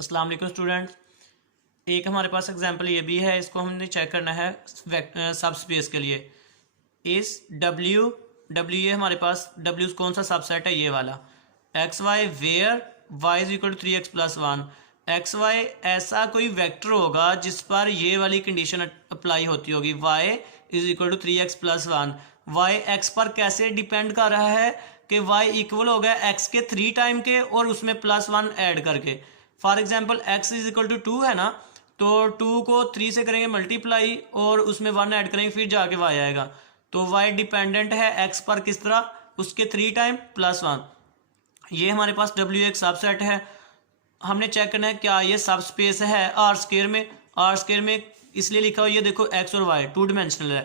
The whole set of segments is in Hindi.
अस्सलाम वालेकुम स्टूडेंट्स। एक हमारे पास एग्जांपल ये भी है, इसको हमने चेक करना है सब स्पेस के लिए। इस डब्ल्यू ये हमारे पास डब्ल्यू कौन सा सबसेट है, ये वाला x y where y is equal to 3x+1। X y ऐसा कोई वेक्टर होगा जिस पर ये वाली कंडीशन अप्लाई होती होगी, y is equal to 3x+1। Y x पर कैसे डिपेंड कर रहा है कि y इक्वल हो गया एक्स के 3 टाइम के और उसमें +1 ऐड करके। For example x is equal to 2 है ना, तो 2 को 3 से करेंगे मल्टीप्लाई और उसमें 1 ऐड करेंगे, फिर जाके y आएगा। तो y डिपेंडेंट है x पर किस तरह, उसके 3 टाइम +1। ये हमारे पास w एक सबसेट है। हमने चेक करना है क्या ये सब स्पेस है आर स्क्वायर में। आर स्क्वायर में इसलिए लिखा हुआ है, ये देखो x और y 2 डायमेंशनल है,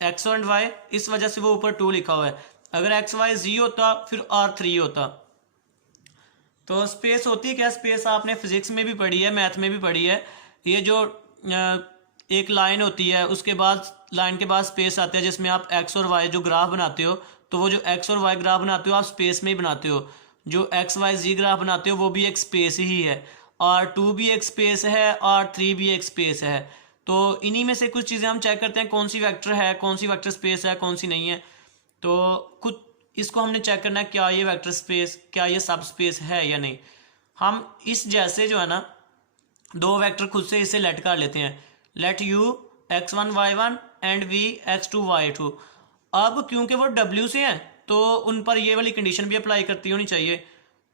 x और y, इस वजह से वो ऊपर 2 लिखा हुआ है। अगर एक्स वाई जी होता फिर R3 होता। तो स्पेस होती क्या, स्पेस आपने फिजिक्स में भी पढ़ी है, मैथ में भी पढ़ी है। ये जो एक लाइन होती है, उसके बाद लाइन के बाद स्पेस आता है जिसमें आप एक्स और वाई जो ग्राफ बनाते हो, तो वो जो एक्स और वाई ग्राफ बनाते हो आप स्पेस में ही बनाते हो। जो एक्स वाई जी ग्राफ बनाते हो वो भी एक स्पेस ही है, R2 भी एक स्पेस है, R3 भी एक स्पेस है। तो इन्हीं में से कुछ चीज़ें हम चेक करते हैं, कौन सी वेक्टर है, कौन सी वेक्टर स्पेस है, कौन सी नहीं है। तो खुद इसको हमने चेक करना है क्या ये वेक्टर स्पेस, क्या ये सब स्पेस है या नहीं। हम इस जैसे जो है ना, दो वेक्टर खुद से इसे लेट कर लेते हैं, late u x1 y1 and v x2 y2। अब क्योंकि वो w से हैं तो उन पर ये वाली कंडीशन भी अप्लाई करती होनी चाहिए।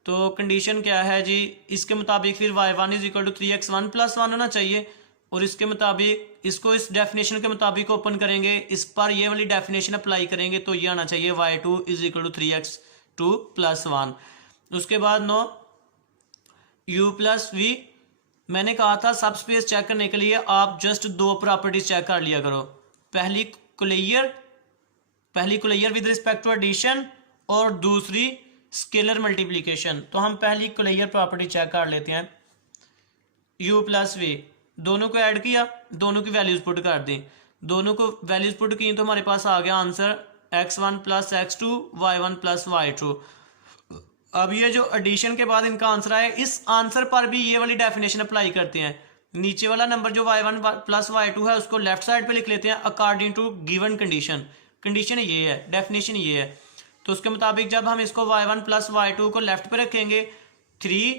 तो कंडीशन क्या है जी, इसके मुताबिक फिर y1 is equal to 3x1+1 होना चाहिए, और इसके मुताबिक इसको इस डेफिनेशन के मुताबिक ओपन करेंगे, इस पर ये वाली डेफिनेशन अप्लाई करेंगे तो ये आना चाहिए y2 is equal to 3x2+1। उसके बाद नो u प्लस v। मैंने कहा था सब स्पेस चेक करने के लिए आप जस्ट दो प्रॉपर्टीज चेक कर लिया करो, पहली कुलैयर विद रिस्पेक्ट टू एडिशन और दूसरी स्केलर मल्टीप्लिकेशन। तो हम पहली कुलैयर प्रॉपर्टी चेक कर लेते हैं। u प्लस v, दोनों को ऐड किया, दोनों की वैल्यूज पुट कर दी, दोनों को वैल्यूज पुट की तो हमारे पास आ गया answer x1 plus x2 y1 plus y2। अब ये जो एडिशन के बाद इनका आंसर आया, इस आंसर पर भी ये वाली डेफिनेशन अप्लाई करते हैं। नीचे वाला नंबर जो y1 प्लस y2 है उसको लेफ्ट साइड पे लिख लेते हैं according to given condition. Condition ये है, डेफिनेशन ये है, तो उसके मुताबिक जब हम इसको y1 प्लस y2 को लेफ्ट पे रखेंगे 3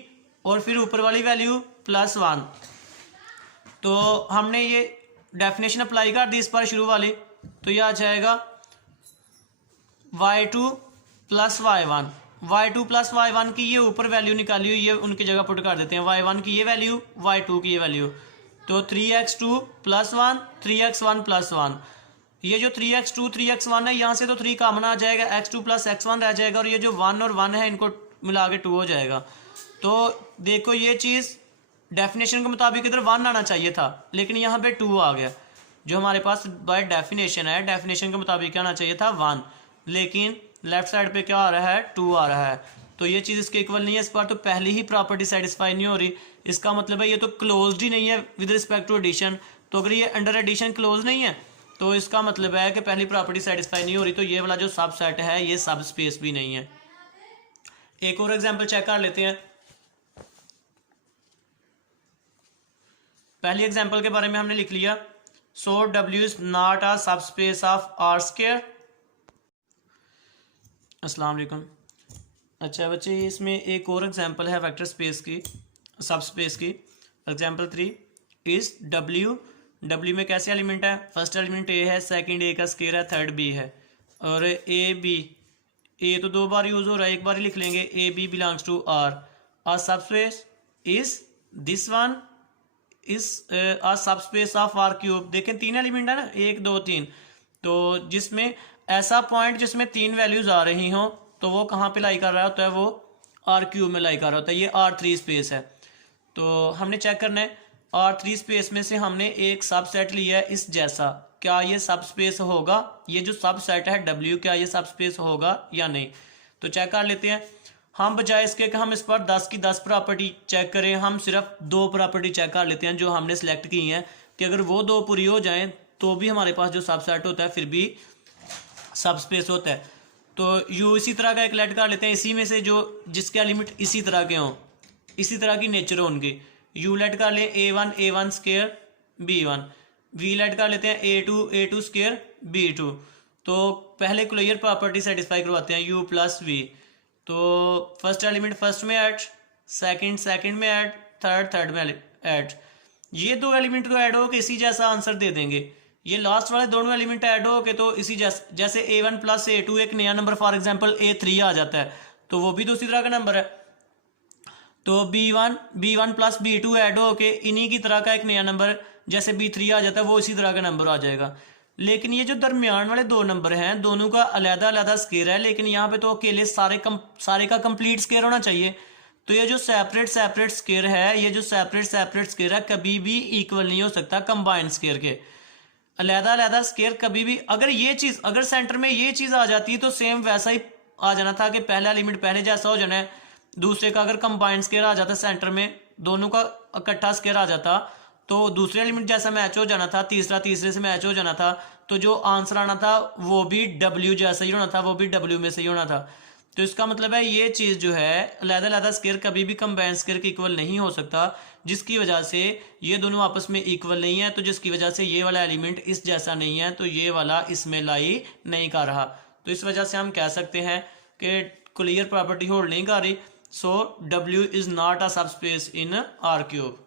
और फिर ऊपर वाली वैल्यू +1, तो हमने ये डेफिनेशन अप्लाई कर दी इस पर शुरू वाली, तो ये आ जाएगा y2 plus y1। y2 plus y1 की ये ऊपर वैल्यू निकाली हुई, ये उनकी जगह पुट कर देते हैं, y1 की ये वैल्यू, y2 की ये वैल्यू, तो 3x2+1 3x1+1। ये जो 3x2 3x1 है, यहाँ से तो 3 कॉमन आ जाएगा, x2 प्लस x1 रह जाएगा, और ये जो 1 और 1 है इनको मिला के 2 हो जाएगा। तो देखो ये चीज़ डेफिनेशन के मुताबिक इधर 1 आना चाहिए था, लेकिन यहाँ पे 2 आ गया। जो हमारे पास बाय डेफिनेशन है, डेफिनेशन के मुताबिक क्या आना चाहिए था 1, लेकिन लेफ्ट साइड पे क्या आ रहा है 2 आ रहा है, तो ये चीज़ इसके इक्वल नहीं है। इस पर तो पहली ही प्रॉपर्टी सेटिस्फाई नहीं हो रही, इसका मतलब है ये तो क्लोज्ड ही नहीं है विद रिस्पेक्ट टू एडिशन। तो अगर ये अंडर एडिशन क्लोज नहीं है तो इसका मतलब है कि पहली प्रॉपर्टी सेटिस्फाई नहीं हो रही, तो ये वाला जो सब सेट है ये सब स्पेस भी नहीं है। एक और एग्जाम्पल चेक कर लेते हैं। पहली एग्जाम्पल के बारे में हमने लिख लिया, सो W इज नॉट अ सब स्पेस ऑफ R स्क्वायर। अस्सलाम वालेकुम। अच्छा बच्चे, इसमें एक और एग्जांपल है वेक्टर स्पेस की, सब स्पेस की। एग्जांपल 3 इज W में कैसे एलिमेंट है, फर्स्ट एलिमेंट A है, सेकंड A का स्क्वायर है, थर्ड B है, और A तो 2 बार यूज हो रहा है, एक बार ही लिख लेंगे, AB belongs to R। A subspace is this one is a subspace of R3। देखें 3 एलिमेंट है ना, 1 2 3, तो जिसमें ऐसा पॉइंट जिसमें 3 वैल्यूज आ रही हों तो वो कहाँ पे लाई कर रहा होता है, वो R3 में लाई कर रहा होता है। ये R3 स्पेस है, तो हमने चेक करना है R3 स्पेस में से हमने एक सब सेट लिया है इस जैसा, क्या ये सब स्पेस होगा, ये जो सब सेट है W क्या ये सब स्पेस होगा या नहीं। तो चेक कर लेते हैं। हम बजाय इसके कि हम इस पर 10 की 10 प्रॉपर्टी चेक करें, हम सिर्फ 2 प्रॉपर्टी चेक कर लेते हैं जो हमने सेलेक्ट की हैं, कि अगर वो 2 पूरी हो जाएं तो भी हमारे पास जो सब सेट होता है फिर भी सब स्पेस होता है। तो यू इसी तरह का एक लेट कर लेते हैं, इसी में से जो जिसके एलिमेंट इसी तरह के हों, इसी तरह की नेचर होंगे। यू लेट कर लें A1 square B1, we let कर लेते हैं A2 स्केयर B2। तो पहले क्लोजर प्रॉपर्टी सेटिस्फाई करवाते हैं U प्लस V। तो फर्स्ट एलिमेंट फर्स्ट में ऐड, सेकंड में ऐड, थर्ड में ऐड। ये दो एलिमेंट तो ऐड हो के इसी जैसा आंसर दे देंगे। ये लास्ट वाले दोनों एलिमेंट ऐड हो के तो इसी जैसे A1 प्लस A2 एक नया नंबर फॉर एग्जांपल A3 आ जाता है, तो वो भी तो उसी तरह का नंबर है। तो B1 प्लस B2 ऐड हो के इन्हीं की तरह का एक नया नंबर जैसे B3 आ जाता है, वो इसी तरह का नंबर आ जाएगा। लेकिन ये जो दरमियान वाले दो नंबर हैं दोनों का अलग अलग स्केयर है, लेकिन यहाँ पे तो अकेले सारे का कंप्लीट स्केयर होना चाहिए। तो ये जो सेपरेट स्केयर है, ये जो सेपरेट स्केयर है कभी भी इक्वल नहीं हो सकता कंबाइंड स्केयर के। अलग स्केयर कभी भी, अगर सेंटर में ये चीज आ जाती है तो सेम वैसा ही आ जाना था कि पहला एलिमेंट पहले जैसा हो जाना है, दूसरे का अगर कंबाइंड स्केयर आ जाता सेंटर में, दोनों का इकट्ठा स्केयर आ जाता तो दूसरे एलिमेंट जैसा मैच हो जाना था, तीसरा तीसरे से मैच हो जाना था, तो जो आंसर आना था वो भी W जैसा ही होना था, वो भी W में से ही होना था। तो इसका मतलब है ये चीज़ जो है अलग स्केयर कभी भी कंबाइंड स्केयर के इक्वल नहीं हो सकता, जिसकी वजह से ये दोनों आपस में इक्वल नहीं है, तो जिसकी वजह से ये वाला एलिमेंट इस जैसा नहीं है, तो ये वाला इसमें लाई नहीं कर रहा। तो इस वजह से हम कह सकते हैं कि क्लियर प्रॉपर्टी होल्ड नहीं कर रही। सो W is not a subspace in R cube.